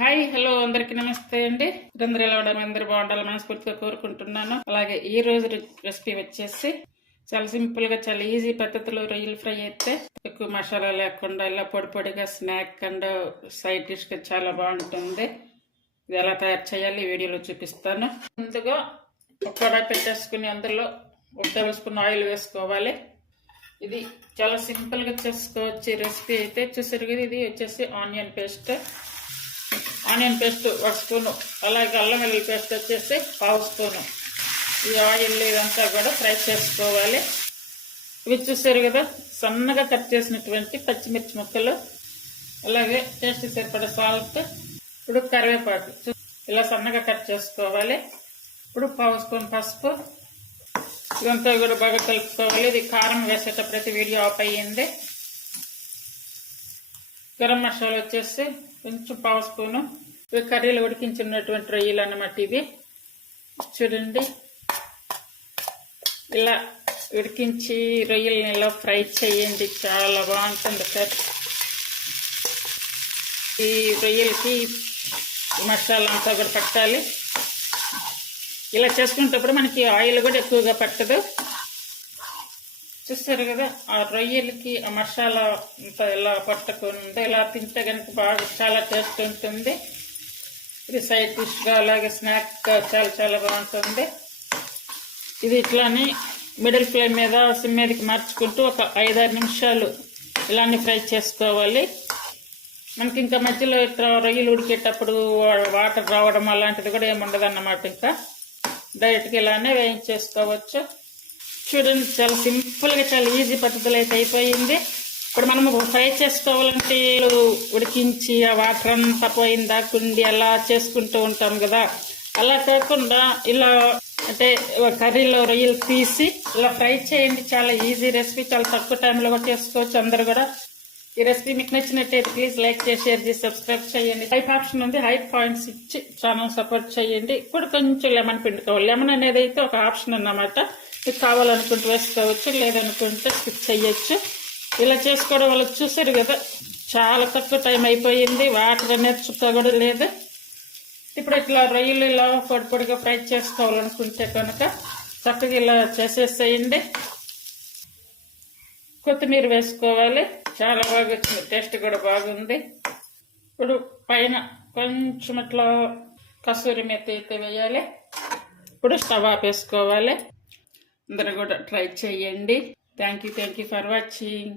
Hi hello అందరికి నమస్తే అండి. అందరూ ఎలా ఉండాలి, అందరూ బాగుండాలి మనస్ఫూర్తిగా కోరుకుంటున్నాను. అలాగే ఈ రోజు రెసిపీ వచ్చేసి చాలా సింపుల్ గా చాలా ఈజీ పద్ధతిలో రొయ్యలు ఫ్రై అయితే ఎక్కువ మసాలా లేకుండా ఇలా పొడి పొడిగా స్నాక్ అండ్ సైడ్ డిష్ గా చాలా బాగుంటుంది. ఇది ఎలా తయారు చేయాలి ఈ వీడియోలో చూపిస్తాను. ముందుగా ఒక కడాయి పెట్టేసుకుని అందులో 1 టేబుల్ స్పూన్ ఆయిల్ వేసుకోవాలి. ఇది చాలా సింపుల్ గా చేసుకోవచ్చు రెసిపీ అయితే. చూసారు కదా, ఇది వచ్చేసి ఆనియన్ పేస్ట్ 1 స్పూను, అలాగే అల్లం వెల్లుల్లి పేస్ట్ వచ్చేసి 1/2 స్పూను. ఈ ఆయిల్ ఇదంతా కూడా ఫ్రై చేసుకోవాలి. ఇవి చూసారు కదా, సన్నగా కట్ చేసినటువంటి పచ్చిమిర్చి ముక్కలు, అలాగే టేస్ట్ సరిపడా సాల్ట్. ఇప్పుడు కరివేపాకు ఇలా సన్నగా కట్ చేసుకోవాలి. ఇప్పుడు 1/2 స్పూన్ పసుపు. ఇదంతా కూడా బాగా కలుపుకోవాలి. ఇది కారం వేసేటప్పుడు అయితే వీడియో ఆఫ్ అయ్యింది. గరం మసాలా వచ్చేసి కొంచెం 1/2 స్పూను. ఇవి కర్రీలో ఉడికించినటువంటి రొయ్యలు అన్నమాట. ఇవి చూడండి, ఇలా ఉడికించి రొయ్యలని ఇలా ఫ్రై చేయండి, చాలా బాగుంటుంది సార్. ఈ రొయ్యలకి మసాలా అంతా కూడా పట్టాలి. ఇలా చేసుకునేటప్పుడు మనకి ఆయిల్ కూడా ఎక్కువగా పట్టదు. చూస్తారు కదా, ఆ రొయ్యలకి ఆ మసాలా అంతా ఇలా పట్టకుండా ఇలా తింటే కనుక బాగా చాలా టేస్ట్ ఉంటుంది. ఇది సైడ్ డిష్గా అలాగే స్నాక్ చాలా చాలా బాగుంటుంది. ఇది ఇట్లానే మిడిల్ ఫ్లేమ్ మీద సిమ్ మీదకి మార్చుకుంటూ ఒక 5-6 నిమిషాలు ఇలానే ఫ్రై చేసుకోవాలి. మనకి ఇంకా మధ్యలో ఇట్లా రొయ్యలు ఉడికేటప్పుడు వాటర్ రావడం అలాంటిది కూడా ఏముండదు అన్నమాట. ఇంకా డైరెక్ట్గా ఇలానే వేయించేసుకోవచ్చు. చూడండి, చాలా సింపుల్గా చాలా ఈజీ పద్ధతిలో అయితే అయిపోయింది. ఇప్పుడు మనము ఫ్రై చేసుకోవాలంటే ఉడికించి ఆ వాటర్ అంతా పోయిందా కుండి అలా చేసుకుంటూ ఉంటాం కదా, అలా కాకుండా ఇలా అంటే కర్రీలో రొయ్యలు తీసి ఇలా ఫ్రై చేయండి. చాలా ఈజీ రెసిపీ, చాలా తక్కువ టైంలో కూడా చేసుకోవచ్చు అందరు కూడా. ఈ రెసిపీ మీకు నచ్చినట్టయితే ప్లీజ్ లైక్ చేసి షేర్ చేసి సబ్స్క్రైబ్ చేయండి. హైప్ ఆప్షన్ ఉంది, హైప్ పాయింట్స్ ఇచ్చి ఛానల్ సపోర్ట్ చేయండి. ఇప్పుడు కొంచెం లెమన్ పిండుకోవాలి. లెమన్ అనేది అయితే ఒక ఆప్షన్ అన్నమాట. మీకు కావాలనుకుంటే వేసుకోవచ్చు, లేదనుకుంటే స్కిప్ చేయొచ్చు. ఇలా చేసుకోవడం వల్ల చూసారు కదా, చాలా తక్కువ టైం అయిపోయింది. వాటర్ అనేది చుక్క కూడా లేదు. ఇప్పుడు ఇట్లా రొయ్యలు ఇలా పొడి పొడిగా ఫ్రై చేసుకోవాలనుకుంటే కనుక చక్కగా ఇలా చేసేసేయండి. కొత్తిమీర వేసుకోవాలి, చాలా బాగా వచ్చింది, టేస్ట్ కూడా బాగుంది. ఇప్పుడు పైన కొంచెం ఇట్లా కసూరి మెత్తి అయితే వేయాలి. ఇప్పుడు స్టవ్ ఆపేసుకోవాలి. అందరూ కూడా ట్రై చేయండి. Thank you for watching.